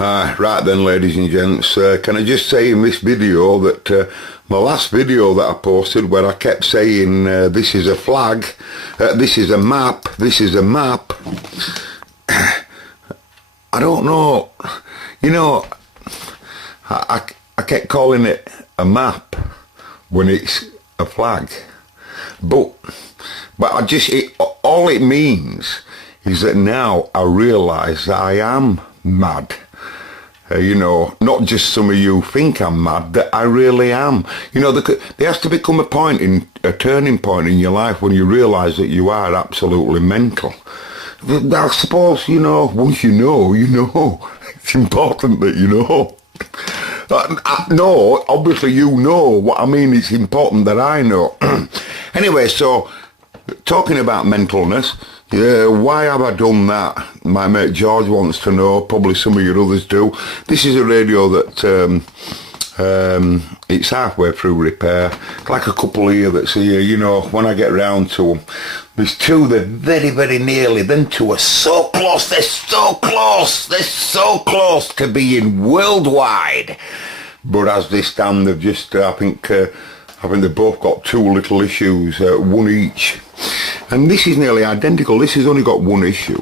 Right then, ladies and gents, can I just say in this video that my last video that I posted where I kept saying this is a flag, this is a map, this is a map, I don't know, you know, I kept calling it a map when it's a flag, but I just, all it means is that now I realise that I am mad. You know, not just some of you think I'm mad, that I really am. You know, there has to become a turning point in your life when you realise that you are absolutely mental. I suppose, you know, once you know, you know. It's important that you know. No, obviously you know what I mean. It's important that I know. Anyway, so, talking about mentalness, yeah, why have I done that? My mate George wants to know, probably some of your others do. This is a radio that, it's halfway through repair. Like a couple here that's here, you know, when I get round to them. There's two that very, very nearly, then two are so close, they're so close to being worldwide. But as they stand, they've just, I think they've both got two little issues, one each. And this is nearly identical. This has only got one issue,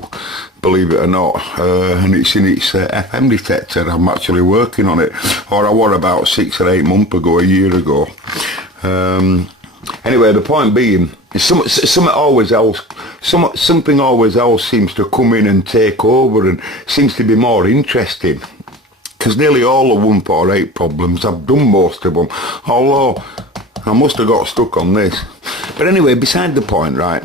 believe it or not, and it's in its FM detector. I'm actually working on it, or I was about 6 or 8 months ago, a year ago. Anyway, the point being, something always else seems to come in and take over, and seems to be more interesting. Because nearly all the 148 problems, I've done most of them, although I must have got stuck on this. But anyway, beside the point, right,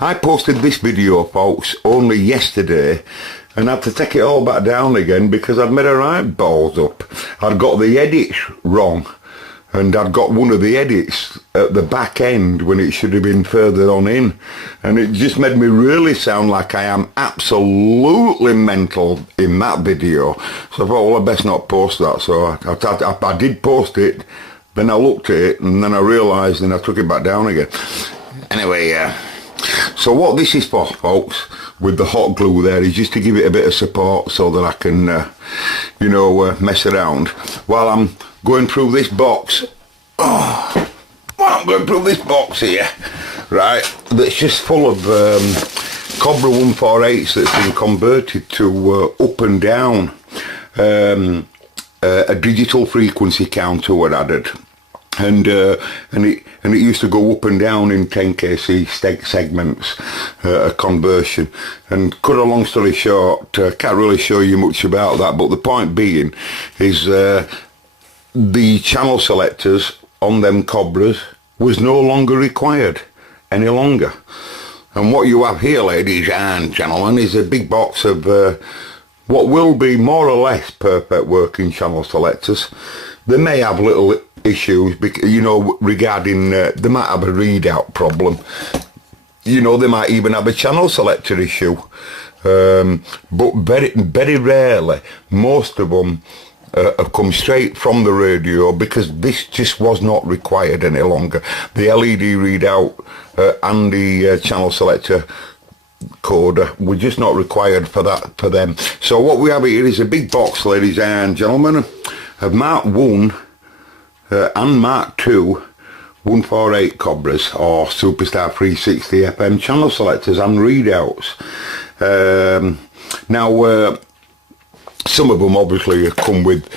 I posted this video, folks, only yesterday, and I had to take it all back down again because I'd made a right balls up. I'd got the edits wrong, and I'd got one of the edits at the back end when it should have been further on in, and it just made me really sound like I am absolutely mental in that video. So I thought, well, I best not post that, so I did post it. Then I looked at it, and then I realised, and I took it back down again. Anyway, so what this is for, folks, with the hot glue there, is just to give it a bit of support so that I can, you know, mess around. While I'm going through this box, while I'm going through this box here, right, that's just full of Cobra 148s that's been converted to up and down. A digital frequency counter were added, and it used to go up and down in 10kc segments, a conversion. And cut a long story short, can't really show you much about that, but the point being is the channel selectors on them Cobras was no longer required any longer. And what you have here, ladies and gentlemen, is a big box of what will be more or less perfect working channel selectors. They may have little issues, you know, regarding, they might have a readout problem. You know, they might even have a channel selector issue. But very, very rarely, most of them have come straight from the radio because this just was not required any longer. The LED readout and the channel selector coder were just not required for them. So what we have here is a big box, ladies and gentlemen, of Mark 1 and Mark 2 148 Cobras, or Superstar 360 FM channel selectors and readouts. Now some of them obviously come with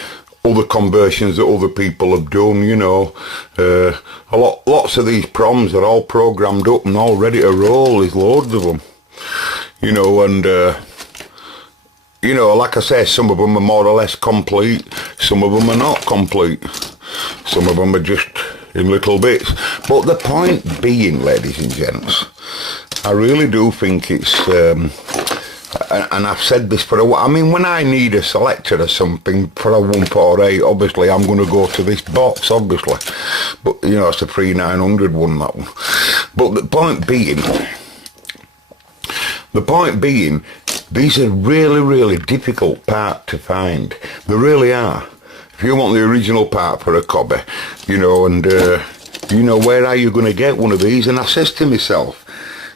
other conversions that other people have done, you know. Lots of these proms are all programmed up and all ready to roll. There's loads of them, you know, and you know, like I say, some of them are more or less complete, some of them are not complete, some of them are just in little bits. But the point being, ladies and gents, I really do think it's and I've said this for a while. I mean, when I need a selector or something for a 148, obviously I'm going to go to this box, obviously. But, you know, it's a 3900 one, that one. But the point being, these are really, really difficult part to find. They really are. If you want the original part for a Cobra, you know, and, you know, where are you going to get one of these? And I says to myself,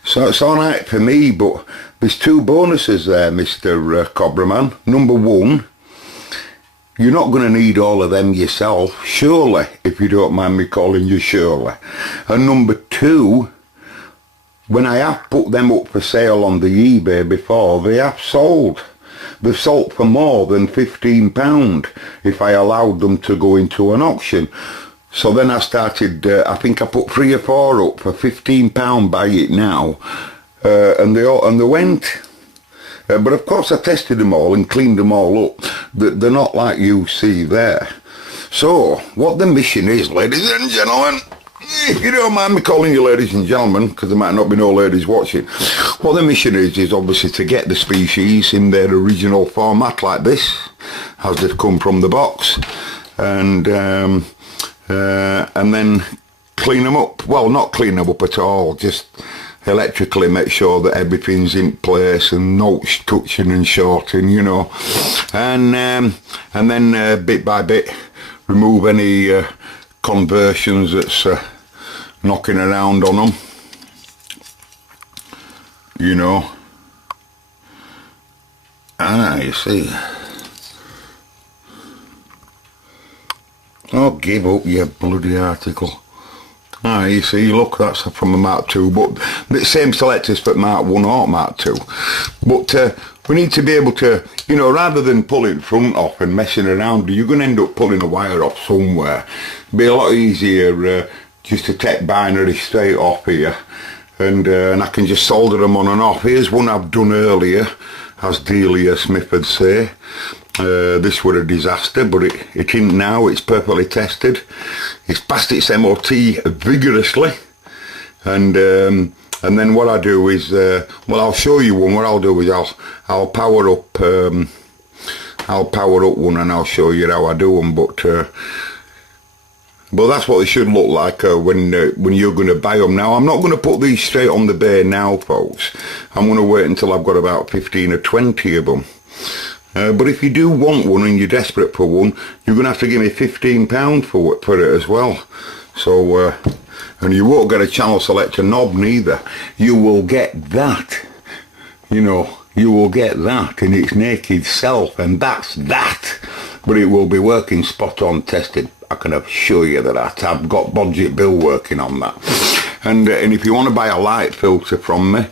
so it's all right for me, but there's two bonuses there, Mr. Cobra Man. Number one, you're not going to need all of them yourself, surely, if you don't mind me calling you Shirley. And number two, when I have put them up for sale on the eBay before, they have sold. They've sold for more than £15 if I allowed them to go into an auction. So then I started, I think I put 3 or 4 up for £15, buy it now, and they went. But of course I tested them all and cleaned them all up. They're not like you see there. So what the mission is, ladies and gentlemen, if you don't mind me calling you ladies and gentlemen, because there might not be no ladies watching, what the mission is obviously to get the species in their original format like this, as they've come from the box, and then clean them up. Well, not clean them up at all, just electrically make sure that everything's in place and no touching and shorting, you know, and then bit by bit remove any conversions that's knocking around on them, you know. You see. Oh, give up your bloody article. You see, look, that's from a Mark II, but the same selectors for Mark 1 or Mark 2. But we need to be able to, you know, rather than pulling front off and messing around, you're going to end up pulling a wire off somewhere. It'd be a lot easier just to take binary straight off here, and I can just solder them on and off. Here's one I've done earlier, as Delia Smith would say. This were a disaster, but it isn't now. It's perfectly tested. It's passed its MOT vigorously, and then what I do is, well, I'll show you one. What I'll do is I'll power up one, and I'll show you how I do them. But that's what they should look like when you're going to buy them. Now, I'm not going to put these straight on the bay now, folks. I'm going to wait until I've got about 15 or 20 of them. But if you do want one and you're desperate for one, you're going to have to give me £15 for it as well. So, and you won't get a channel selector knob neither. You will get that, you know, you will get that in its naked self, and that's that. But it will be working spot on tested. I can assure you that I've got Bodget Bill working on that. And if you want to buy a light filter from me,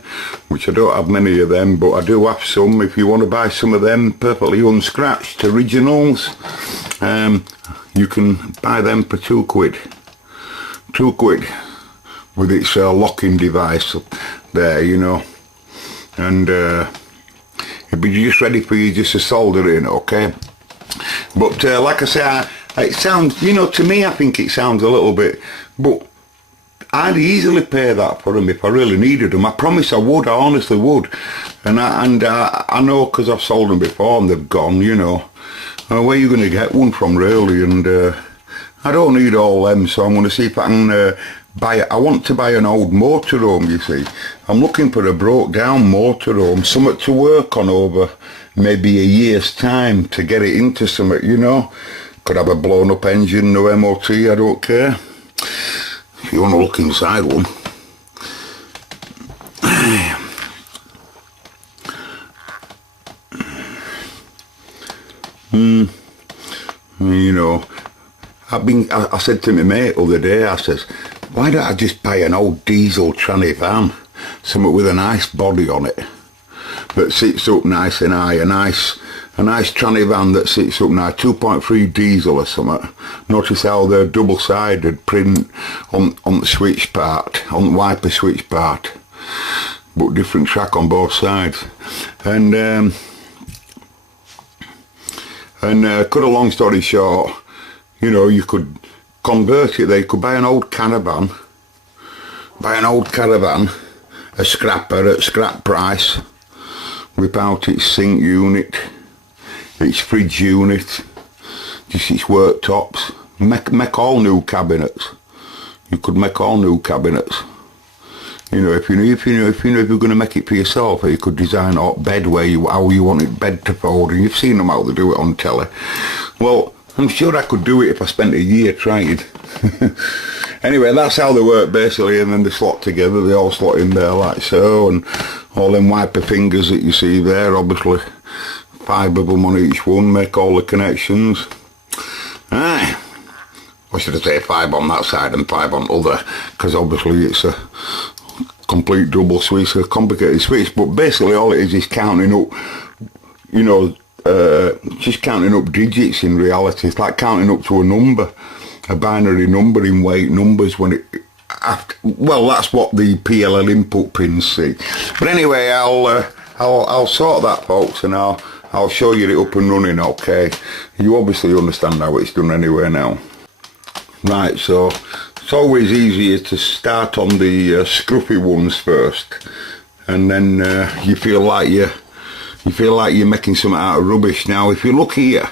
which I don't have many of them, but I do have some, if you want to buy some of them perfectly unscratched originals, you can buy them for £2. £2 with its locking device there, you know, and it'll be just ready for you just to solder in, okay? But like I say, it sounds, you know, to me I think it sounds a little bit, but I'd easily pay that for them if I really needed them. I promise I would, I honestly would. And I know, because I've sold them before and they've gone, you know. Where are you going to get one from, really? And I don't need all them, so I'm going to see if I can buy it. I want to buy an old motorhome, you see. I'm looking for a broke down motorhome, something to work on over maybe a year's time to get it into something, you know. Could have a blown up engine, no MOT, I don't care. If you want to look inside one. You know, I said to my mate the other day, I says, why don't I just buy an old diesel tranny van, something with a nice body on it, that sits up nice and high, a nice tranny van that sits up now, 2.3 diesel or something. Notice how they're double-sided print on the switch part, on the wiper switch part, but different track on both sides. And cut a long story short, you know, you could convert it there. You could buy an old caravan, a scrapper at scrap price, whip out its sink unit, its fridge unit, just its worktops, make all new cabinets. You could make all new cabinets. You know, if you're going to make it for yourself, you could design a bed how you want it bed to fold, and you've seen them how they do it on telly. Well, I'm sure I could do it if I spent a year trying. Anyway, that's how they work basically, and then they slot together. They all slot in there like so, and all them wiper fingers that you see there, obviously 5 of them on each one, make all the connections. or should I say 5 on that side and 5 on the other, because obviously it's a complete double switch, a complicated switch. But basically all it is counting up, you know, just counting up digits in reality. It's like counting up to a number, a binary number in weight numbers when it, after, well, that's what the PLL input pins see. But anyway, I'll sort that, folks, and I'll show you it up and running. Okay, you obviously understand how it's done anyway now. Right, so it's always easier to start on the scruffy ones first, and then you feel like you're making something out of rubbish. Now, if you look here,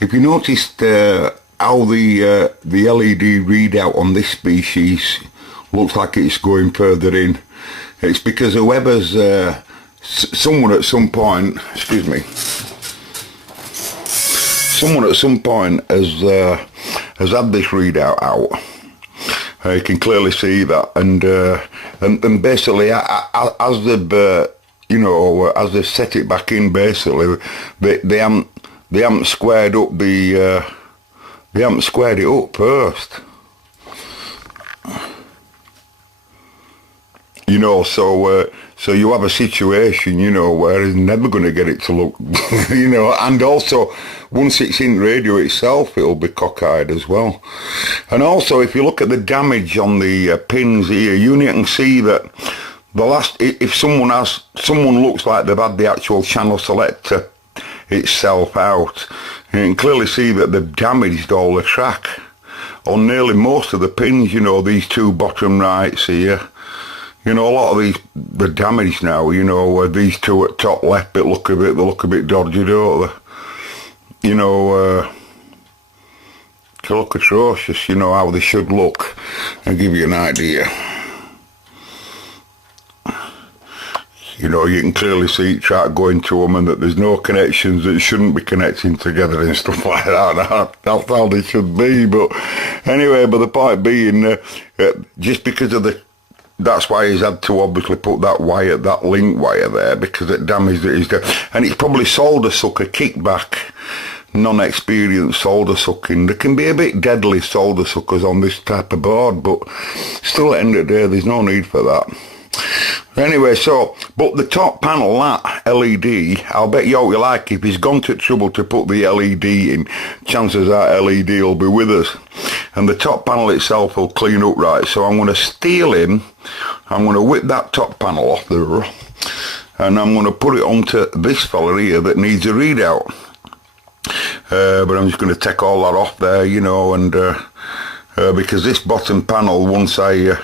if you noticed how the LED readout on this species looks like it's going further in, it's because whoever's someone at some point, excuse me, someone at some point has had this readout out. You can clearly see that, and basically as they've you know, as they've set it back in, basically they haven't squared up the they haven't squared it up first. You know, so you have a situation, you know, where it's never going to get it to look, you know, and also once it's in radio itself, it'll be cockeyed as well. And also, if you look at the damage on the pins here, you can see that the last, if someone looks like they've had the actual channel selector itself out, you can clearly see that they've damaged all the track on nearly most of the pins, you know, these two bottom rights here. You know, a lot of these, they're damaged now, you know, these two at top left, they look a bit dodgy, don't they? You know, they look atrocious, you know, how they should look. I'll give you an idea. You know, you can clearly see track going to them and that there's no connections that shouldn't be connecting together and stuff like that. That's how they should be. But anyway, but the point being, just because of the, that's why he's had to obviously put that wire, that link wire there, because it damaged it. And it's probably solder sucker kickback, non-experienced solder sucking. There can be a bit deadly solder suckers on this type of board, but still at the end of the day, there's no need for that. Anyway, so, but the top panel, that LED, I'll bet you like, if he's gone to trouble to put the LED in, chances are LED will be with us. And the top panel itself will clean up right. So I'm going to steal him, I'm going to whip that top panel off there, and I'm going to put it onto this fella here that needs a readout. But I'm just going to take all that off there, you know, and because this bottom panel, once I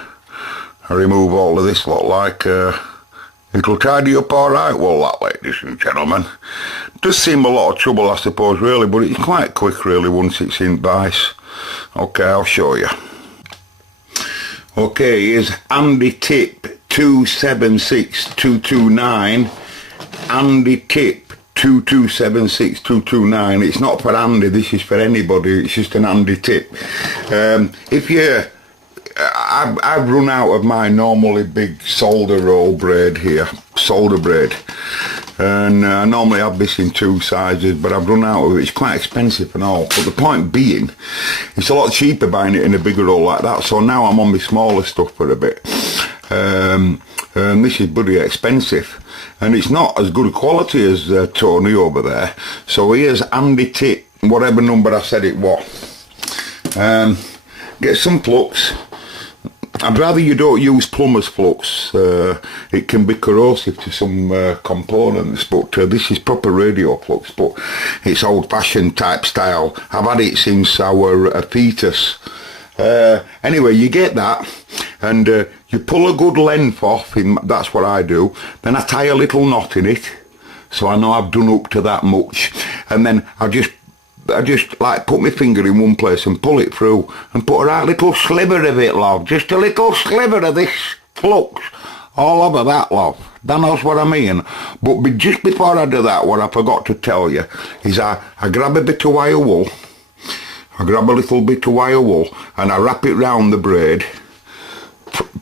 remove all of this lot, like it'll tidy up all right. Well, that, ladies and gentlemen, does seem a lot of trouble, I suppose, really, but it's quite quick, really, once it's in vice. Okay, I'll show you. Okay, here's Andy Tip 276-229. Andy Tip 2276229. It's not for Andy, this is for anybody, it's just an Andy tip. If you, I've run out of my normally big solder roll braid here, solder braid, and I normally have this in 2 sizes, but I've run out of it. It's quite expensive and all, but the point being, it's a lot cheaper buying it in a bigger roll like that, so now I'm on my smaller stuff for a bit. This is bloody expensive, and it's not as good a quality as Tony over there. So here's Andy Tip, whatever number I said it was. Get some flux. I'd rather you don't use plumber's flux. It can be corrosive to some components, but this is proper radio flux, but it's old-fashioned type style. I've had it since I were a fetus. Anyway, you get that, and you pull a good length off, that's what I do. Then I tie a little knot in it, so I know I've done up to that much, and then I just like put my finger in one place and pull it through and put a right little sliver of it, love. Just a little sliver of this flux all over that, love. That knows what I mean. But just before I do that, what I forgot to tell you is I grab a bit of wire wool. I grab a little bit of wire wool and I wrap it round the braid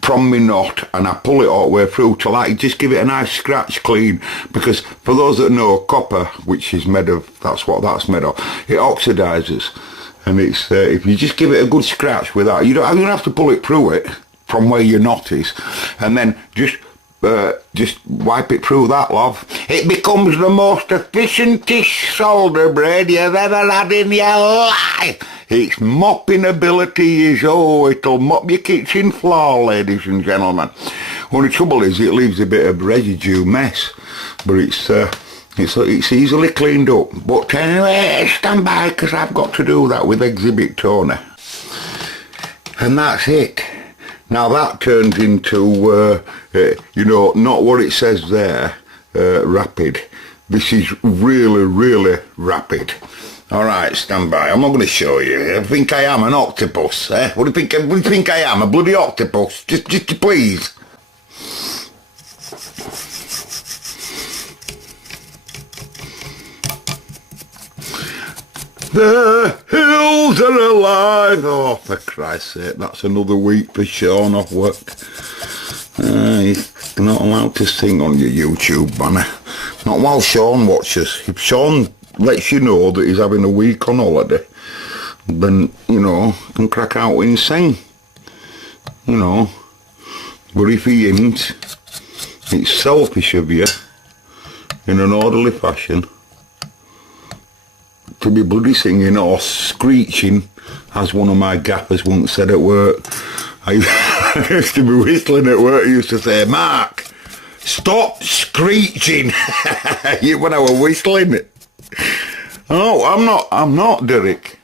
from my knot, and I pull it all the way through to like just give it a nice scratch clean, because for those that know, copper, which is made of, that's what that's made of, it oxidises, and it's if you just give it a good scratch with that, you don't have to pull it through it from where your knot is, and then just wipe it through that, love. It becomes the most efficientish solder braid you've ever had in your life. Its mopping ability is, it'll mop your kitchen floor, ladies and gentlemen. Only trouble is it leaves a bit of residue mess, but it's easily cleaned up. But anyway, stand by, because I've got to do that with Exhibit Tony. And that's it. Now that turns into, not what it says there, rapid. This is really, really rapid. All right, stand by. I'm not going to show you. I think I am an octopus. What do you think I am? A bloody octopus? Just please. The hills are alive. Oh, for Christ's sake, that's another week for Sean off work. He's not allowed to sing on your YouTube banner. Not while Sean watches. If Sean lets you know that he's having a week on holiday, then, can crack out and sing. But if he isn't, it's selfish of you, in an orderly fashion, to be bloody singing or screeching, as one of my gaffers once said at work. I used to be whistling at work. He used to say, "Mark, stop screeching," when I was whistling. Oh, I'm not, Derek.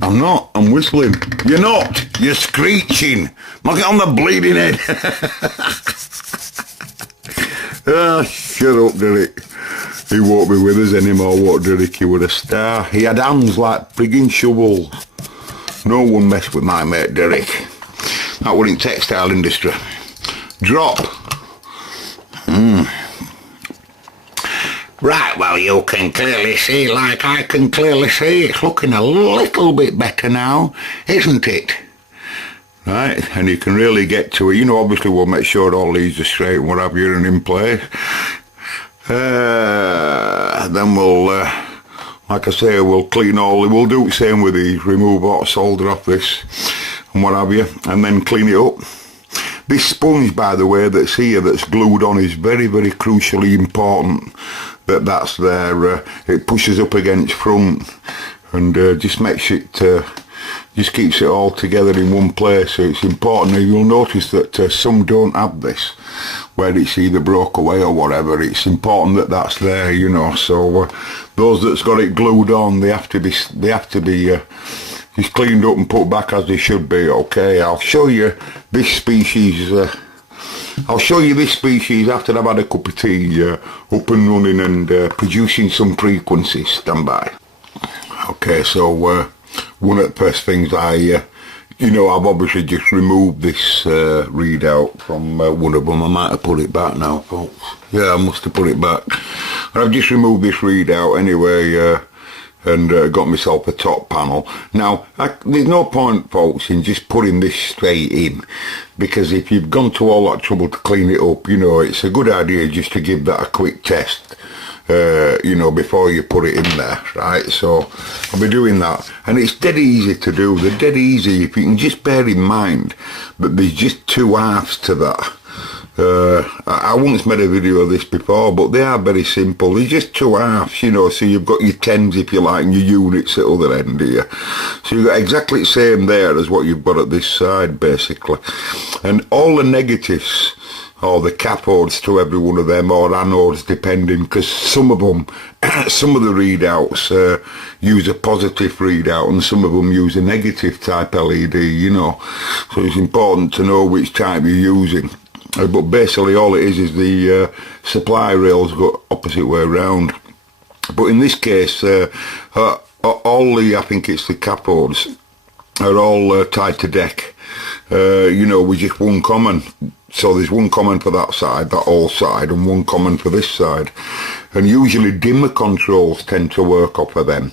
I'm not. I'm whistling. You're not. You're screeching. Knock it on the bleeding head. Shut up, Derek. He won't be with us anymore, what, Derek? He was a star. He had hands like friggin' shovels. No one messed with my mate Derek. That was in textile industry. Drop. Right, well, you can clearly see, like I can clearly see, it's looking a little bit better now, isn't it? Right, and you can really get to it. Obviously we'll make sure all these are straight and what have you and in place. Then we'll, like I say, we'll clean we'll do the same with these, remove all solder off this and what have you, and then clean it up. This sponge, by the way, that's here, that's glued on, is very, very crucially important that's there. It pushes up against front and just makes it, just keeps it all together in one place. So it's important. You'll notice that some don't have this, where it's either broke away or whatever. It's important that that's there, so those that's got it glued on, they have to be just cleaned up and put back as they should be. Okay, I'll show you this species. I'll show you this species after I've had a cup of tea, up and running and producing some frequencies. Stand by. Okay, so one of the first things I've obviously just removed this readout from one of them. I might have put it back now, folks. Yeah, I must have put it back. But I've just removed this readout anyway, and got myself a top panel. Now, there's no point, folks, in just putting this straight in, because if you've gone to all that trouble to clean it up, it's a good idea just to give that a quick test, before you put it in there, right? So I'll be doing that, and it's dead easy to do. They're dead easy if you can just bear in mind that there's just two halves to that. I once made a video of this before, but they are very simple. They're just two halves, so you've got your tens, if you like, and your units at the other end here. So you've got exactly the same there as what you've got at this side, basically. And all the negatives, or the cathodes to every one of them, or anodes, depending, because some of them, some of the readouts use a positive readout, and some of them use a negative type LED, So it's important to know which type you're using. But basically all it is the supply rails go opposite way around. But in this case, all I think it's the cathodes, are all tied to deck, with just one common. So there's one common for that side, that whole side, and one common for this side. And usually dimmer controls tend to work off of them.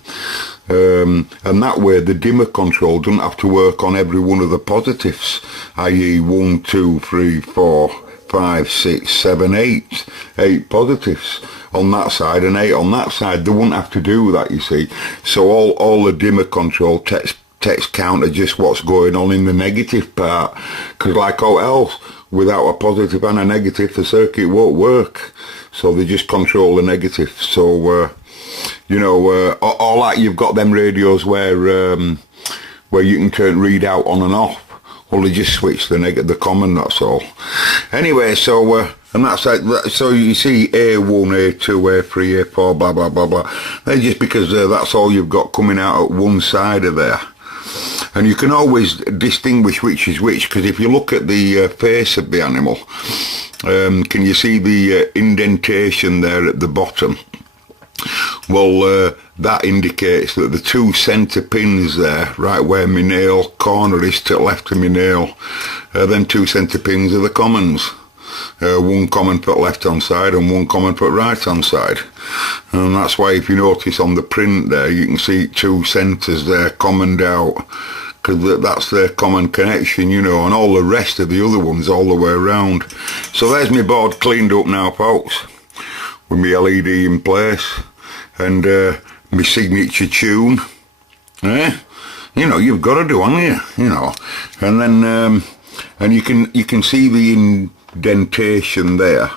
And that way the dimmer control doesn't have to work on every one of the positives, i.e. 1, 2, 3, 4, 5, 6, 7, 8. 8 positives on that side and 8 on that side. They wouldn't have to do that, you see. So all the dimmer control text counter just what's going on in the negative part. Because like all else, without a positive and a negative, the circuit won't work. So they just control the negative. So, you know, all that, you've got them radios where you can turn read out on and off. Well, they just switch the common, that's all. Anyway, so, and that's like, so you see A1, A2, A3, A4, blah, blah, blah, blah. They're just because that's all you've got coming out at one side of there. And you can always distinguish which is which, because if you look at the face of the animal, can you see the indentation there at the bottom? Well, that indicates that the 2 centre pins there, right where my nail corner is to the left of my nail, them 2 centre pins are the commons. One common for the left hand side and one common for the right hand side. And that's why if you notice on the print there, you can see 2 centres there commoned out, because that's their common connection, you know, and all the rest of the other ones all the way around. So there's my board cleaned up now, folks, with my LED in place and my signature tune. You know, you've got to do, haven't you? You know, and then and you can see the indentation there,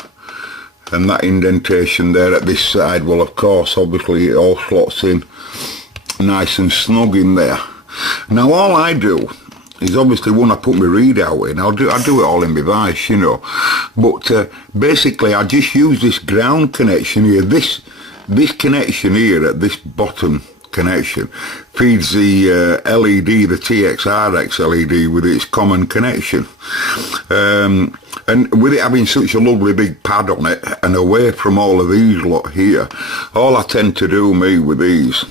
and that indentation there at this side. Well, of course, obviously it all slots in nice and snug in there. Now all I do is obviously when I put my readout in, I do it all in my vice, you know, but basically I just use this ground connection here. This connection here at this bottom connection feeds the LED, the TXRX LED, with its common connection. And with it having such a lovely big pad on it and away from all of these lot here, all I tend to do, me, with these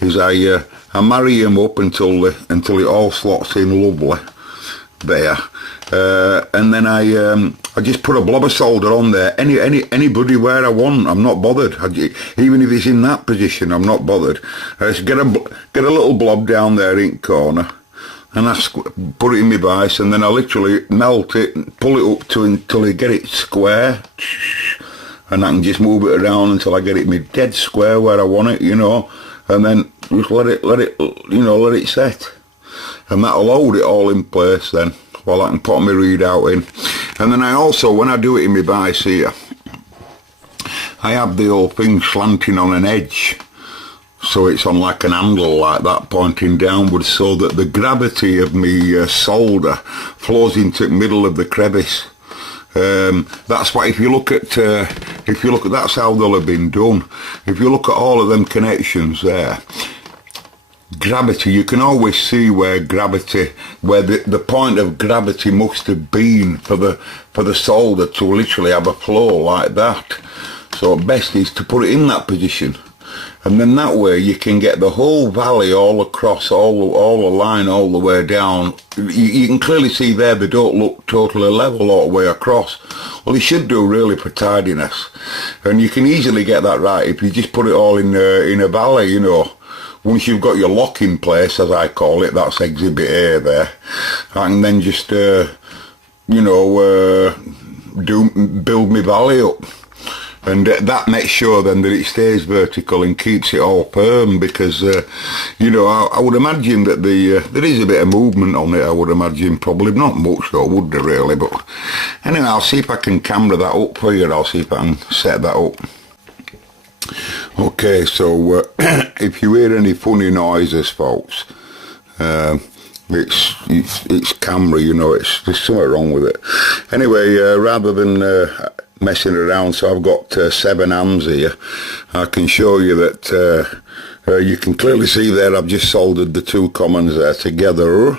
is I marry them up until it all slots in lovely there. And then I just put a blob of solder on there, anybody where I want. I'm not bothered. Even if it's in that position, I'm not bothered. I just get a little blob down there in the corner, and I put it in my vice, and then I literally melt it and pull it up until I get it square, and I can just move it around until I get it me dead square where I want it, you know, and then just let it set, and that'll hold it all in place then, while I can put my readout in. And then I also, when I do it in my vice here, I have the whole thing slanting on an edge, so it's on like an handle like that, pointing downwards, so that the gravity of me solder flows into the middle of the crevice. That's why if you look at that's how they'll have been done. If you look at all of them connections there, gravity, you can always see where the point of gravity must have been for the solder to literally have a flow like that. So best is to put it in that position, and then that way you can get the whole valley all across, all the line all the way down. You can clearly see there they don't look totally level all the way across. Well, you should do really for tidiness, and you can easily get that right if you just put it all in a valley, you know. Once you've got your lock in place, as I call it, that's Exhibit A there, I can then just, build my valley up. And that makes sure then that it stays vertical and keeps it all firm, because, I would imagine that there is a bit of movement on it, I would imagine, probably. Not much though, would there really? But anyway, I'll see if I can camera that up for you. I'll see if I can set that up. Okay, so if you hear any funny noises, folks, it's camera, you know, there's something wrong with it. Anyway, rather than messing around, so I've got 7 amps here. I can show you that you can clearly see there I've just soldered the 2 commons there together,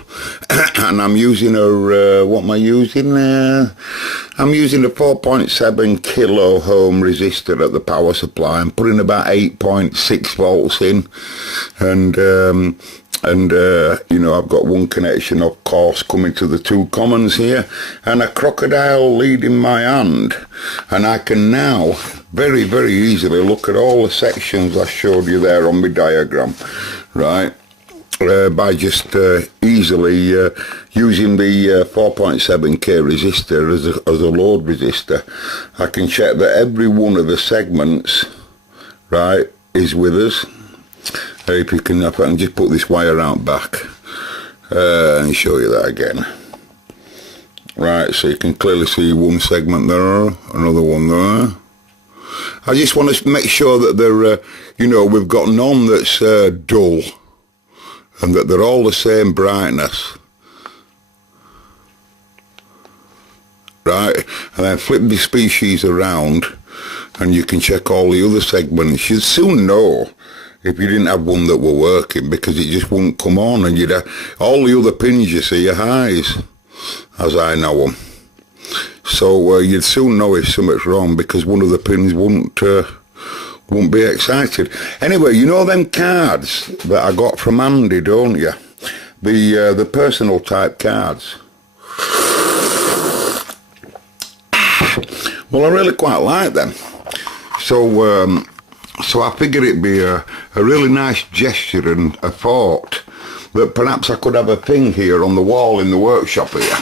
and I'm using what am I using? I'm using a 4.7 kilo ohm resistor at the power supply. I'm putting about 8.6 volts in, and I've got one connection, of course, coming to the 2 commons here, and a crocodile lead in my hand, and I can now very, very easily look at all the sections I showed you there on my diagram, right? by just easily using the 4.7k resistor as a load resistor. I can check that every one of the segments, right, is with us. If I can just put this wire out back and show you that again. Right, so you can clearly see one segment there, another one there. I just want to make sure that they're, you know, we've got none that's dull, and that they're all the same brightness. Right, and then flip the species around and you can check all the other segments. You'd soon know if you didn't have one that were working, because it just wouldn't come on, and you'd have all the other pins you see are highs, as I know them. So you'd soon know if something's wrong, because one of the pins won't be excited. Anyway, you know them cards that I got from Andy, don't you? The personal type cards. Well, I really quite like them. So I figured it'd be a really nice gesture and a thought that perhaps I could have a thing here on the wall in the workshop here.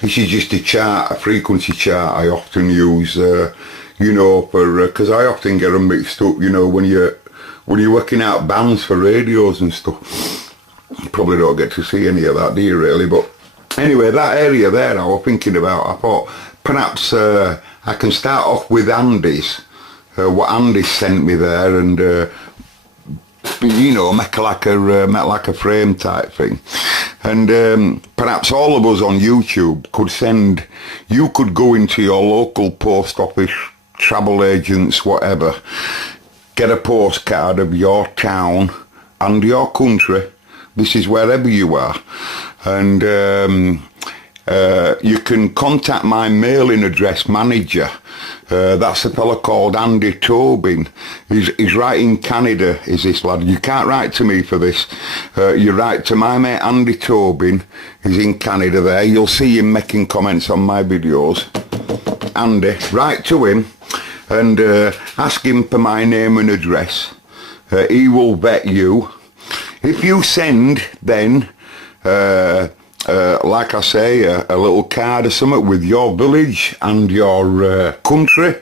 This is just a chart, a frequency chart I often use, you know, for because I often get them mixed up, you know, when you're working out bands for radios and stuff. You probably don't get to see any of that, do you really? But anyway, that area there I was thinking about, I thought perhaps I can start off with Andy's, what Andy sent me there, and you know, make like a frame type thing. And perhaps all of us on YouTube could send, you could go into your local post office, travel agents, whatever, get a postcard of your town and your country. This is wherever you are. And you can contact my mailing address manager. That's a fella called Andy Tobin. He's right in Canada, is this lad. You can't write to me for this. You write to my mate Andy Tobin. He's in Canada there. You'll see him making comments on my videos. Andy, write to him and ask him for my name and address. He will vet you. If you send then like I say, a little card or something with your village and your country,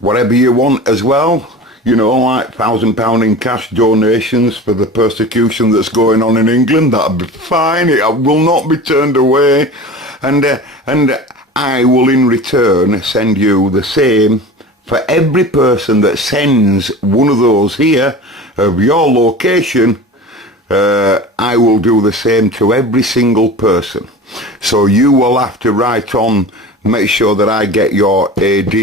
whatever you want as well, you know, like £1,000 in cash donations for the persecution that's going on in England, that'll be fine. It will not be turned away, and I will in return send you the same for every person that sends one of those here of your location. I will do the same to every single person. So you will have to write on, make sure that I get your AD.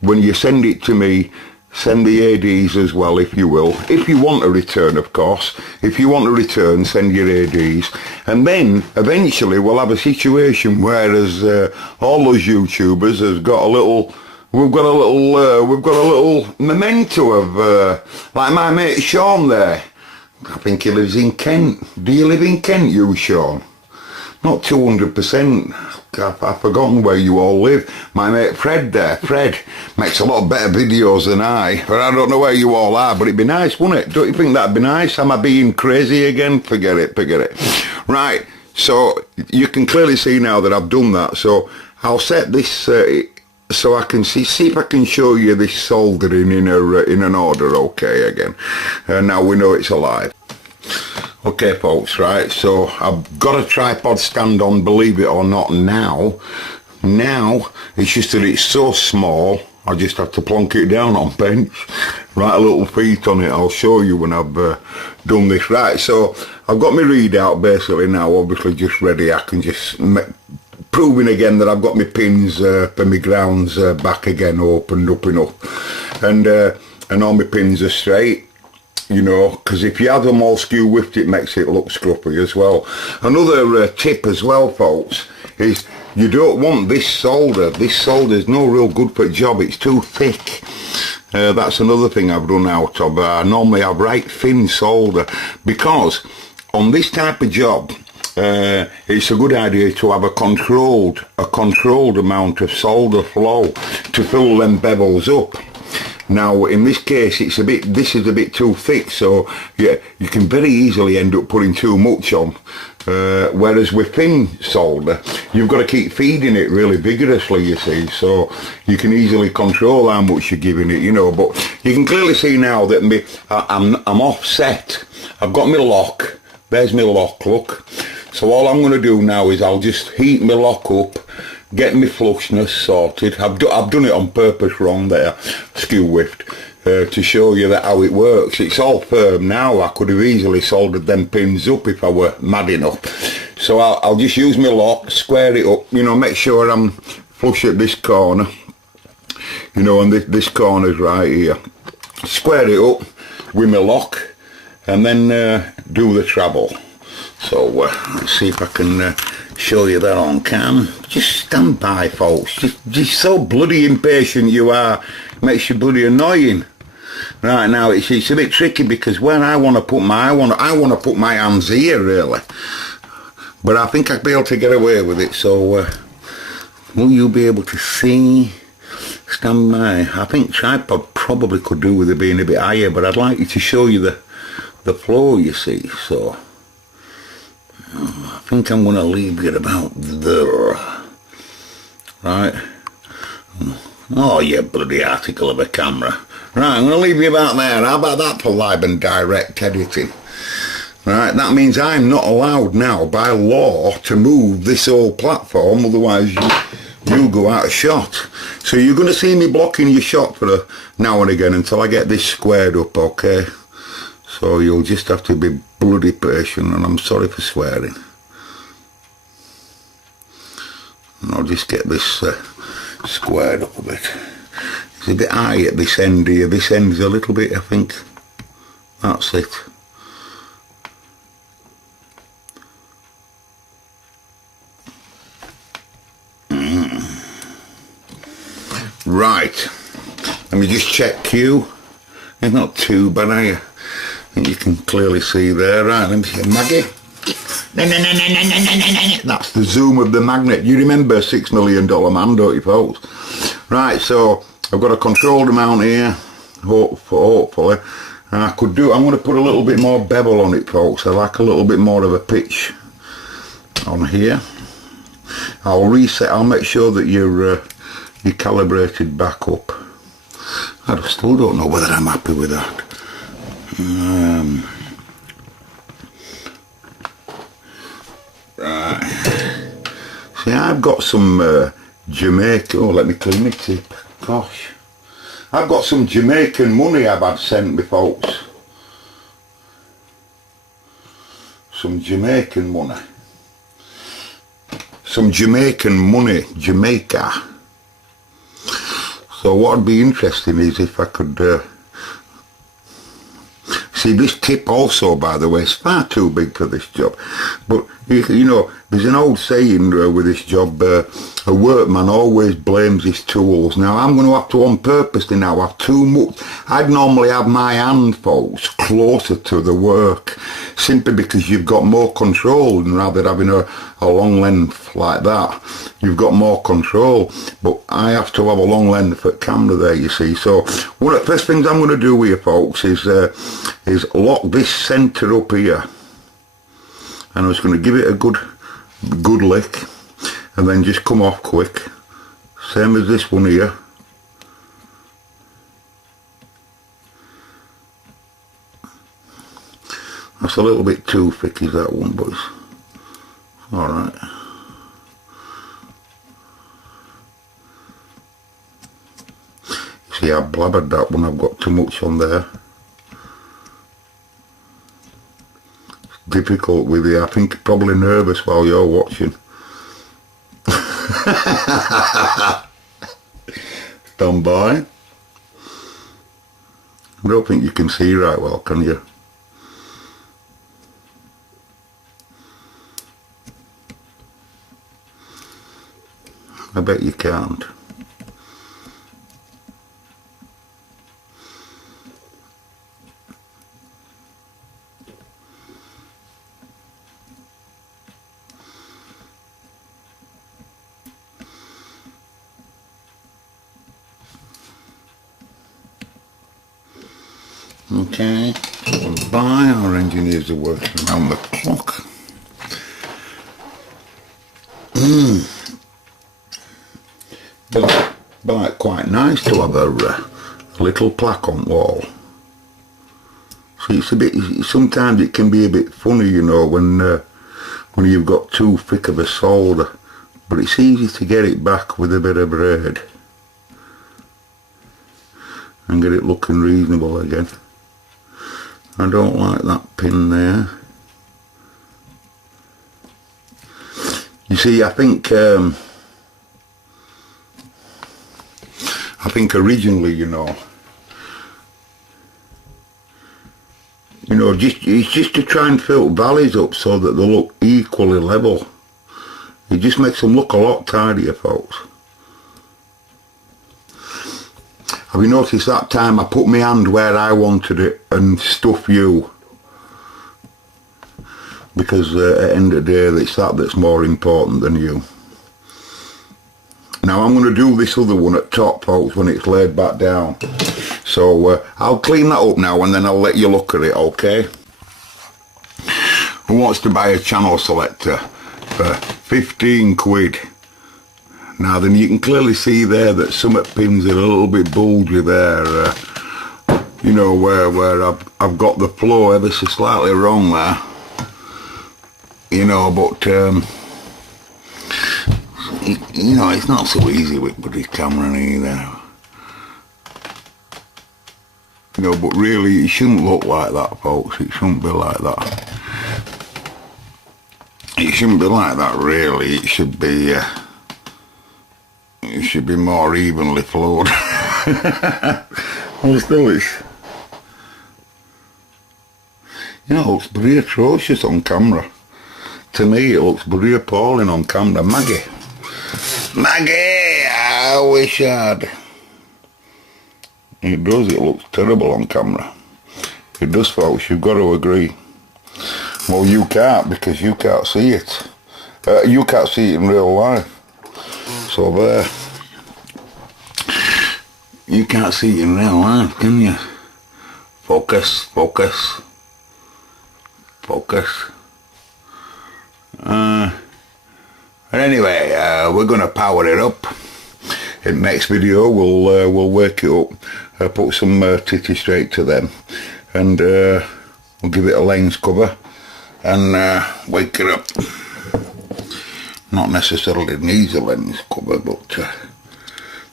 When you send it to me, send the ADs as well, if you will. If you want a return, of course. If you want a return, send your ADs. And then, eventually, we'll have a situation where all those YouTubers has got a little... We've got a little memento of, like my mate Sean there. I think he lives in Kent. Do you live in Kent, you, Sean? Not 200%. I've forgotten where you all live. My mate Fred there. Fred makes a lot better videos than I. But I don't know where you all are, but it'd be nice, wouldn't it? Don't you think that'd be nice? Am I being crazy again? Forget it. Right, so you can clearly see now that I've done that. So I'll set this... so I can see if I can show you this soldering in an order, okay, again. Now we know it's alive. Okay, folks, right, so I've got a tripod stand on, believe it or not, now. Now, it's just that it's so small, I just have to plonk it down on bench, write a little feet on it. I'll show you when I've done this. Right, so I've got my readout basically now, obviously just ready. I can just... proving again that I've got my pins for my grounds back again, opened up enough, and all my pins are straight, you know, because if you have them all skew whiffed, it makes it look scruffy as well. Another tip as well, folks, is you don't want this solder. This solder is no real good for a job. It's too thick. That's another thing I've run out of. I normally have right thin solder, because on this type of job, it's a good idea to have a controlled amount of solder flow to fill them bevels up. Now in this case this is a bit too thick, so yeah, you can very easily end up putting too much on. Whereas with thin solder, you've got to keep feeding it really vigorously, you see, so you can easily control how much you're giving it, you know. But you can clearly see now that I'm offset. I've got my lock. There's my lock, look. So all I'm going to do now is I'll just heat my lock up, get my flushness sorted. I've done it on purpose wrong there, skew whiffed, to show you that how it works. It's all firm now. I could have easily soldered them pins up if I were mad enough. So I'll just use my lock, square it up, you know, make sure I'm flush at this corner, you know, and this corner's right here. Square it up with my lock and then do the treble. So let's see if I can show you that on cam. Just stand by, folks. Just so bloody impatient you are, makes you bloody annoying. Right now it's a bit tricky because when I want to put my I want to put my hands here really, but I think I'd be able to get away with it. So will you be able to see? Stand by. I think tripod probably could do with it being a bit higher, but I'd like you to show you the flow, you see. So I think I'm going to leave it about there. Right. Oh, you bloody article of a camera. Right, I'm going to leave you about there. How about that for live and direct editing? Right, that means I'm not allowed now by law to move this whole platform, otherwise you go out of shot. So you're going to see me blocking your shot for now and again until I get this squared up, okay? So you'll just have to be bloody patient, and I'm sorry for swearing. And I'll just get this squared up a bit. It's a bit high at this end here. This end's a little bit, I think. That's it. Right. Let me just check Q. It's not too bad, are you? I think you can clearly see there. Right, let me see. Maggie. That's the zoom of the magnet. You remember $6 Million Man, don't you, folks? Right, so I've got a controlled amount here, hopefully. And I'm going to put a little bit more bevel on it, folks. I like a little bit more of a pitch on here. I'll reset. I'll make sure that you're calibrated back up. I still don't know whether I'm happy with that. Right. See, I've got some Jamaican. Oh, let me clean my tip. Gosh. I've got some Jamaican money I've had sent me, folks. Some Jamaican money. Some Jamaican money. Jamaica. So what would be interesting is if I could see this tip also, by the way, is far too big for this job. But you know, there's an old saying with this job, a workman always blames his tools. Now I'm going to have to on purpose now have too much. I'd normally have my hand, folks, closer to the work, simply because you've got more control, and rather than having a long length like that, you've got more control. But I have to have a long length at camera there, you see. So one of the first things I'm going to do here, folks, is lock this centre up here, and I'm just going to give it a good lick, and then just come off quick, same as this one here. That's a little bit too thick, is that one, but it's alright. See, I blabbered that one, I've got too much on there. It's difficult with you, I think you're probably nervous while you're watching. Stand by. I don't think you can see right well, can you? I bet you can't. Okay, by our engineers are working around the clock. But quite nice to have a little plaque on the wall. So it's a bit, sometimes it can be a bit funny, you know, when you've got too thick of a solder, but it's easy to get it back with a bit of braid and get it looking reasonable again. I don't like that pin there. You see, I think originally, you know, it's just to try and fill valleys up so that they look equally level. It just makes them look a lot tidier, folks. Have you noticed that time I put my hand where I wanted it and stuff you? Because at the end of the day, it's that that's more important than you. Now I'm going to do this other one at top, folks, when it's laid back down. So I'll clean that up now and then I'll let you look at it, okay? Who wants to buy a channel selector for 15 quid? Now then, you can clearly see there that some of the pins are a little bit bulgy there. You know, where I've got the flow ever so slightly wrong there. You know, but you know, it's not so easy with this camera either. You know, but really it shouldn't look like that, folks. It shouldn't be like that. It shouldn't be like that, really. It should be more evenly flowed. Well, still it's, you know, it looks pretty atrocious on camera. To me, it looks pretty appalling on camera. Maggie, I wish I'd. It does, it looks terrible on camera. It does, folks, you've got to agree. Well, you can't, because you can't see it. You can't see it in real life. So there. You can't see it in real life, can you? Focus, focus, focus. Anyway, we're going to power it up. In the next video, we'll work it up, put some titty straight to them, and we'll give it a lens cover and wake it up. Not necessarily needs a lens cover, but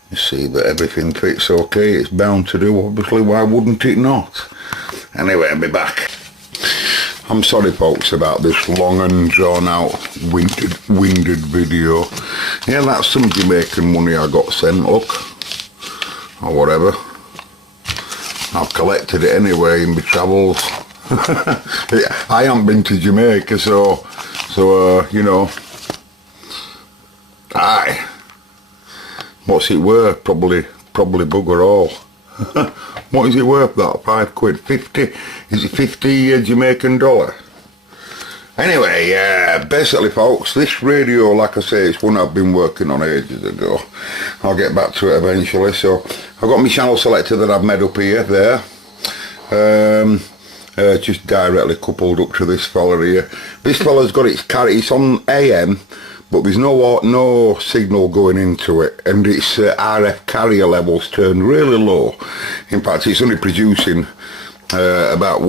you see that everything fits okay. It's bound to do, obviously. Why wouldn't it not? Anyway, I'll be back. I'm sorry, folks, about this long and drawn out winded video. Yeah, that's some Jamaican money I got sent, look, or whatever. I've collected it anyway in my travels. I haven't been to Jamaica, so you know. Aye. What's it worth? Probably bugger all. What is it worth, that? 5 quid? 50? Is it 50 Jamaican dollar? Anyway, basically, folks, this radio, like I say, it's one I've been working on ages ago. I'll get back to it eventually. So I've got my channel selector that I've made up here, there. Just directly coupled up to this fella here. This fella's got its carry. It's on AM, but there's no signal going into it, and its RF carrier levels turned really low. In fact, it's only producing about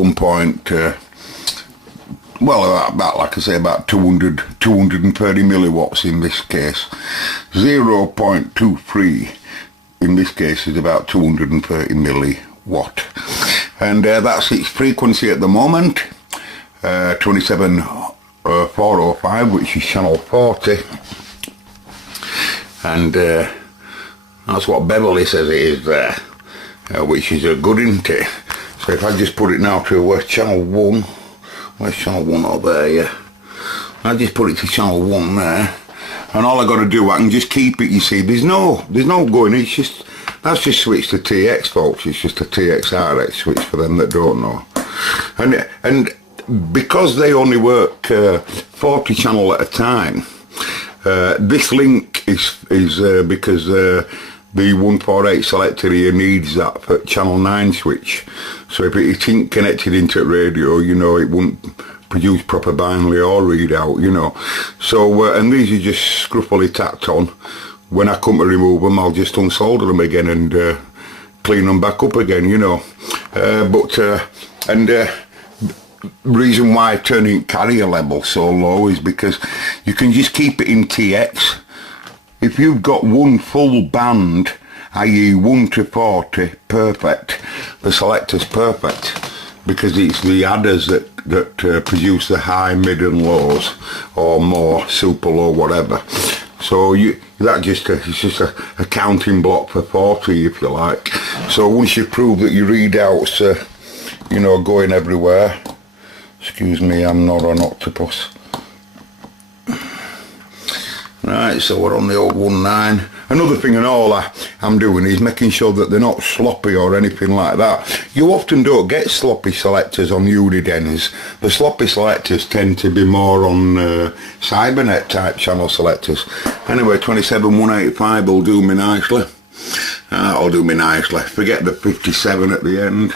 about like I say, about 230 milliwatts in this case. 0.23 in this case is about 230 milliwatt, and that's its frequency at the moment. 27405, which is channel 40, and that's what Beverly says it is there, which is a good, isn't it? So if I just put it now to channel 1, where's channel 1 over there? Yeah, I just put it to channel 1 there, and all I got to do, I can just keep it. You see, there's no going. It's just, that's just switched to TX, folks. It's just a TX RX switch for them that don't know, and because they only work 40 channel at a time, this link is because the 148 selector here needs that for channel 9 switch. So if it ain't connected into radio, you know, it won't produce proper binary or readout, you know. So, and these are just scruffily tacked on. When I come to remove them, I'll just unsolder them again and clean them back up again, you know. Reason why turning carrier level so low is because you can just keep it in TX. If you've got one full band, i.e. 1 to 40, perfect. The selector's perfect because it's the adders that produce the high, mid and lows, or more, super low, whatever. So it's just a counting block for 40, if you like. So once you prove that your readouts you know, going everywhere. Excuse me, I'm not an octopus. Right, so we're on the old 19. Another thing and all I'm doing is making sure that they're not sloppy or anything like that. You often don't get sloppy selectors on Unidens. The sloppy selectors tend to be more on Cybernet type channel selectors. Anyway, 27185 will do me nicely. That'll do me nicely. Forget the 57 at the end.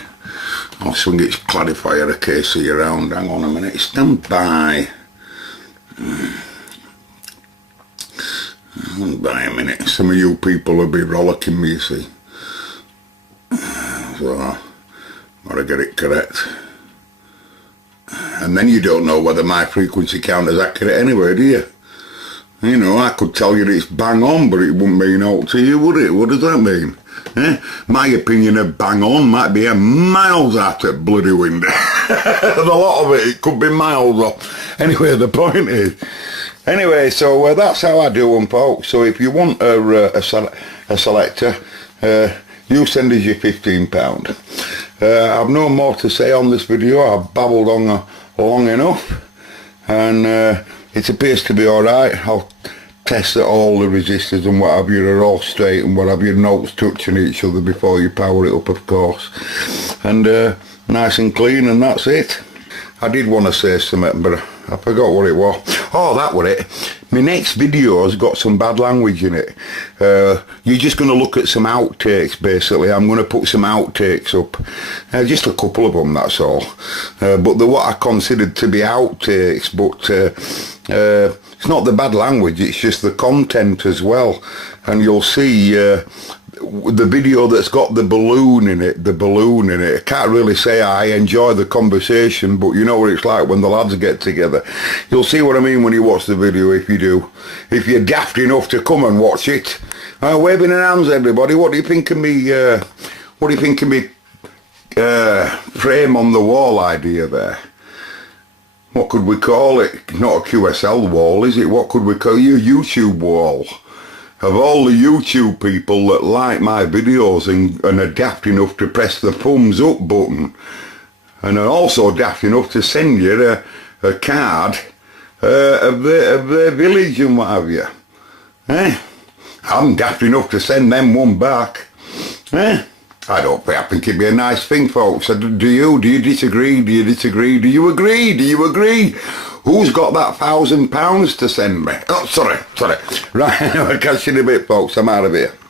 I'll swing its clarifier KC around. Hang on a minute. Stand by. By a minute, some of you people will be rollicking me, you see. So, gotta get it correct. And then you don't know whether my frequency count is accurate anyway, do you? You know, I could tell you it's bang on, but it wouldn't mean out to you, would it? What does that mean? My opinion of bang on might be a miles out of bloody wind. And a lot of it could be miles off. Anyway, the point is, anyway, so that's how I do them, folks. So if you want a selector, you send us your £15. I've no more to say on this video. I've babbled on long enough, and it appears to be alright. I'll test that all the resistors and what have you are all straight and what have you, notes touching each other before you power it up, of course. And nice and clean, and that's it. I did want to say something, but I forgot what it was. Oh, that was it. My next video has got some bad language in it. You're just going to look at some outtakes, basically. I'm going to put some outtakes up. Just a couple of them, that's all. But they're what I considered to be outtakes, but it's not the bad language, it's just the content as well. And you'll see the video that's got the balloon in it, I can't really say I enjoy the conversation, but you know what it's like when the lads get together. You'll see what I mean when you watch the video, if you do. If you're daft enough to come and watch it. Waving in hands, everybody. What do you think of me, frame on the wall idea there? What could we call it? Not a QSL wall, is it? What could we call your YouTube wall? Of all the YouTube people that like my videos and are daft enough to press the thumbs up button, and are also daft enough to send you a card of their village and what have you. I'm daft enough to send them one back. I think it'd be a nice thing, folks. Do you disagree? Do you disagree? Do you agree? Do you agree? Who's got that £1,000 to send me? Oh, sorry. Right, I'll catch you in a bit, folks. I'm out of here.